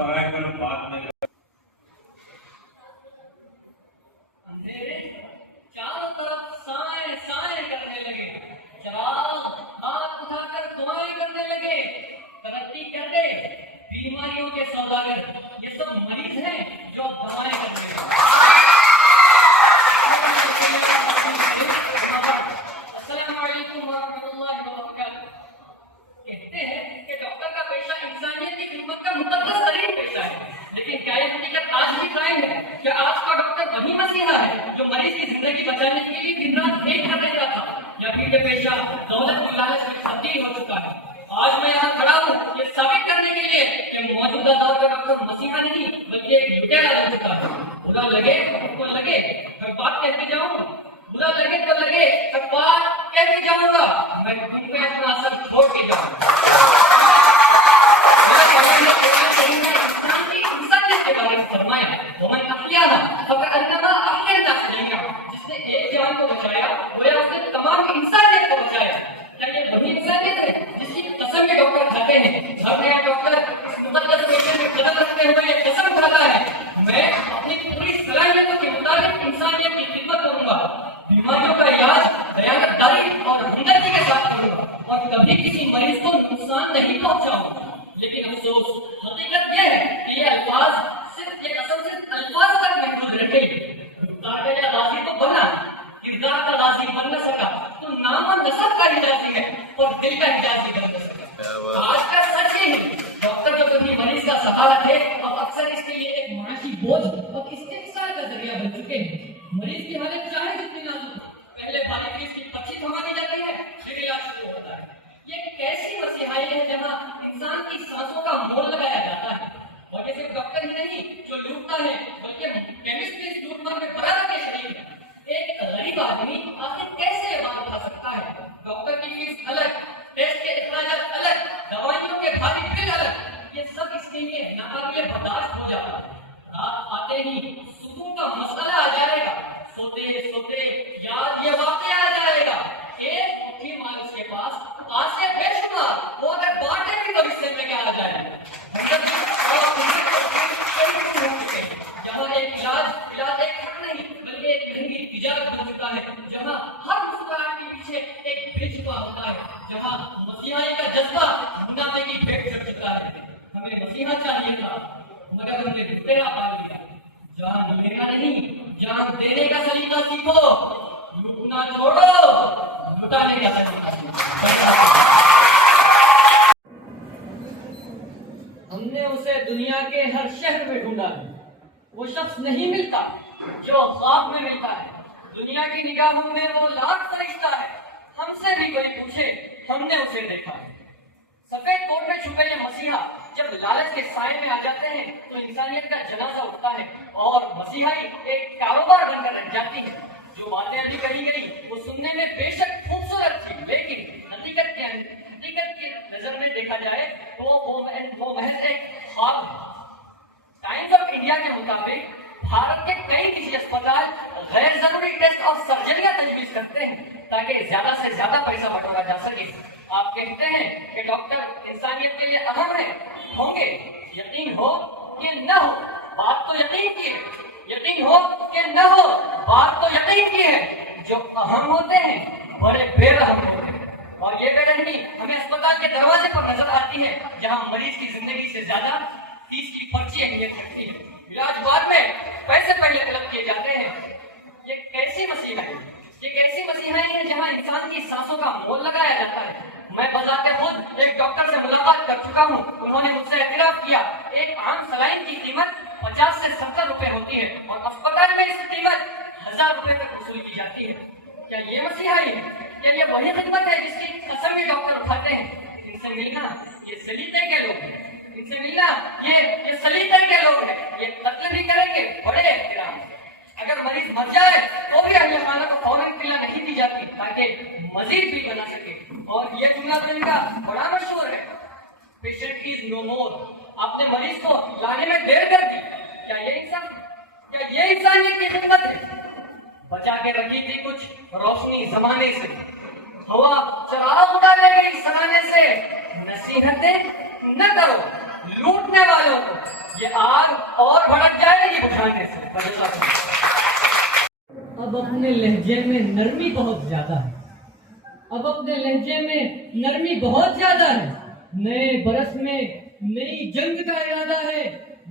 पढ़ाई में बात नहीं अंधेरे चारों तरफ साए साए करने लगे, चराग हाथ उठाकर दुआएं करने लगे। तरक्की कर दे बीमारियों के सौदागर, ये सब मरीज हैं जो दवाएं कर रहे हैं। अस्सलामु अलैकुम वरहमतुल्लाहि वबरकातुहू। कहते हैं कि डॉक्टर का पेशा इंसानियत की खिदमत का मुकद्दस तरीन पेशा है, लेकिन क्या ये हकीकत आज भी कायम है कि आज का डॉक्टर वही मसीहा है जो मरीज की जिंदगी बचाने के लिए दिन रात एक कर देता था, या फिर ये पेशा दौलत और लालच में तब्दील हो चुका है? आज मैं यहाँ खड़ा हूँ ये साबित करने के लिए कि मौजूदा दौर का डॉक्टर मसीहा नहीं बल्कि एक लुटेरा बन चुका है। बुरा लगे तो लगे, मैं बात कहते जाऊँ, बुरा लगे तो लगे, मैं बात कहते जाऊँगा, मैं तुम पे अपना असर छोड़ के जाऊँगा। के बारे में फरमाया, जिसने एक जान को बचाया गोया उसने तमाम इंसानियत को बचाया। क्या ये वही इंसानियत है जिसकी कसम के डॉक्टर खाते हैं? हर नया डॉक्टर इस मुकद्दस पेशे में कदम रखते हुए कसम खाता है, मैं अपनी पूरी सलाहियतों के मुताबिक इंसानियत की खिदमत करूंगा, बीमारियों का इलाज दयानतदारी और हमदर्दी के साथ करूंगा और कभी किसी मरीज को नुकसान नहीं पहुंचाऊंगा। लेकिन अफसोस हकीकत यह है कि ये अल्फाज सिर्फ ये कसम सिर्फ अल्फाज तक महदूद रहे। राजी तो बना, किरदार का राजी बन न सका, तो नाम और नसब का हिजाजी है और दिल का हिजाजी बन न सका। आज का सच ये है, डॉक्टर जो कभी मरीज का सहारा थे अब अक्सर इसके लिए एक मानसी बोझ और इस्तेमाल का जरिया बन चुके हैं। मरीज की हालत चाहे जितनी नाजुक, पहले भारी फीस की पर्ची थमा दी जाती है, फिर इलाज शुरू होता है। ये कैसी मसीहाई है जहाँ इंसान की सांसों का मोल लगाया जाता है? और ये सिर्फ डॉक्टर ही नहीं जो लूटता है, बल्कि केमिस्ट भी इस लूटमार में बराबर के शरीक है। एक गरीब आदमी आखिर कैसे ये बात उठा सकता है? डॉक्टर की फीस अलग, टेस्ट के इखराजात अलग, दवाइयों के भारी बिल अलग, ये सब इसके लिए नाकाबिले बर्दाश्त हो जाता है। रात आते ही सुकून का मसला आ जाएगा, सोते सोते याद ये वाकया आ जाएगा। एक मुट्ठी माल उसके पास आसे बेशुमार, वो अगर बांटे भी तो इससे में क्या आ जाएगा? जहाँ एक इलाज एक हक नहीं बल्कि एक महंगी तिजारत बन चुका है, जहाँ हर मुस्कुराहट के पीछे एक बिल छुपा होता है, जहाँ मसीहाई का जज्बा मुनाफे की भेंट चढ़ चुका है। हमें मसीहा चाहिए था मगर हमने लुटेरा पा लिया। जान लेना नहीं जान देने का सलीका सीखो, लूटना छोड़ो लुटाने का सलीका सीखो। हमने उसे दुनिया के हर शहर में ढूंढा है, वो शख्स नहीं मिलता जो ख्वाब में मिलता है। दुनिया की निगाहों में वो लाख फरिश्ता है, हमसे भी कोई पूछे हमने उसे देखा है। सफेद कोट में छुपे ये मसीहा जब लालच के साए में आ जाते हैं तो इंसानियत का जनाजा उठता है और मसीहाई एक कारोबार बनकर रह जाती है। जो बातें अभी कही गई वो सुनने में बेशक खूबसूरत थी, लेकिन हकीकत की नजर में देखा जाए तो वो महज एक ख्वाब है। टाइम्स ऑफ इंडिया के मुताबिक भारत के कई निजी अस्पताल गैर जरूरी टेस्ट और सर्जरियां तजवीज करते हैं ताकि ज्यादा से ज्यादा पैसा बटोरा जा सके। आप कहते हैं कि डॉक्टर इंसानियत के लिए अहम है, होंगे, यकीन हो कि न हो बात तो यकीन की है, यकीन हो कि न हो बात तो यकीन की है। जो अहम होते हैं बड़े बेरहम होते हैं और ये गारंटी हमें अस्पताल के दरवाजे पर नजर आती है जहां मरीज की जिंदगी से ज्यादा फीस की पर्ची अहमियत रखती है। इलाज बाद में, पैसे पहले तलब किए जाते हैं। ये कैसी मसीहा है? ये कैसी मसीहाई है जहां इंसान की सांसों का मोल लगाया जाता है? मैं बजाते खुद एक डॉक्टर से मुलाकात कर चुका हूँ, उन्होंने मुझसे एतराफ किया एक आम सलाइन की कीमत 50 से 70 रुपए होती है और अस्पताल में इसकी कीमत 1000 रुपए तक वसूल की जाती है। क्या ये मसीहाई है? क्या ये वही खिदमत है जिसकी कसम भी डॉक्टर उठाते हैं? इनसे मिलना ये सलीते के लोग हैं, इनसे मिलना ये सलीते के लोग हैं, ये कत्ल भी करेंगे बड़े एहतराम। अगर मरीज मर जाए तो भी अहले खाना को फौरन पिला नहीं दी जाती ताकि मजीद भी बना सके। और ये जुमला तो इनका बड़ा मशहूर है, पेशेंट इज नो मोर। आपने मरीज को लाने में देर कर दी, क्या ये इंसानियत की खिदमत है? बचा के रखी थी कुछ रोशनी जमाने से, हवा चराग उड़ा ले गई जमाने से। नसीहतें न करो, लूटने سننے والوں کو یہ آگ اور بھڑک جائے گی بجھانے سے۔ اب اپنے لہجے میں نرمی بہت زیادہ ہے، اب اپنے لہجے میں نرمی بہت زیادہ ہے، نئے برس میں نئی جنگ کا ارادہ ہے،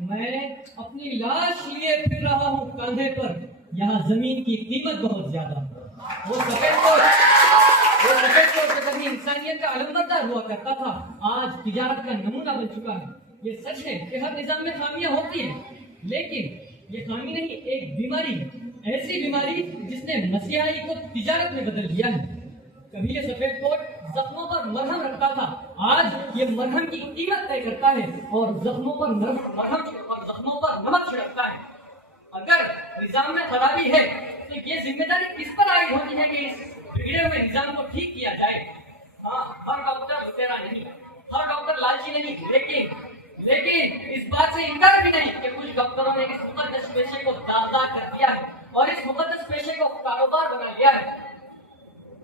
میں اپنی لاش لیے پھر رہا ہوں کاندھے پر، یہاں زمین کی قیمت بہت زیادہ ہے۔ وہ سفید کوٹ جو کبھی انسانیت کا علمبردار ہوا کرتا تھا آج تجارت کا نمونہ بن چکا ہے۔ یہ سچ ہے کہ ہر نظام میں خامیاں ہوتی ہیں، لیکن یہ خامی نہیں، ایک بیماری ہے، ایسی بیماری جس نے مسیحائی کو تجارت میں بدل دیا ہے۔ کبھی یہ سفید کوٹ زخموں پر مرہم رکھتا تھا، آج یہ مرہم کی قیمت طے کرتا ہے اور زخموں پر نمک چھڑکتا ہے۔ اگر نظام میں خرابی ہے تو یہ ذمہ داری کس پر عائد ہوتی ہے کہ اس بگڑے ہوئے نظام کو ٹھیک کیا جائے؟ ہاں، ہر ڈاکٹر تیرا نہیں، ہر ڈاکٹر لالچی نہیں، لیکن اس بات سے انکار بھی نہیں کہ کچھ ڈاکٹروں نے اس مقدس پیشے کو داغدار کر دیا ہے اور اس مقدس پیشے کو کاروبار بنا لیا ہے۔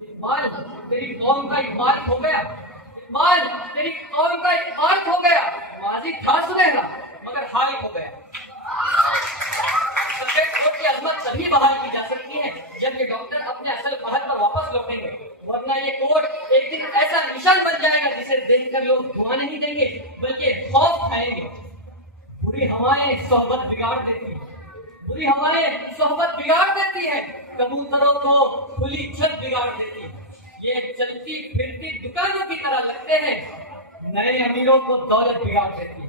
اقبال، تیری قوم کا اقبال ہو گیا، اقبال تیری قوم کا اقبال ہو گیا، ماضی تھا سنہرا مگر حال ہو گیا۔ سفید کوٹ کی عظمت تبھی بحال کی جا سکتی ہے جب یہ ڈاکٹر اپنے اصل پہل پر واپس لوٹیں گے، ورنہ یہ کوٹ ایک دن ایسا نشان بن جائے گا جسے دیکھ کر لوگ دعا نہیں دیں گے بلکہ خوف کھائیں گے۔ بری ہوائیں صحبت بگاڑ دیتی ہیں، بری ہوائیں صحبت بگاڑ دیتی ہے، کبوتروں کو کھلی چھت بگاڑ دیتی ہے۔ یہ چلتی پھرتی دکانوں کی طرح لگتے ہیں، نئے امیروں کو دولت بگاڑ دیتی ہے۔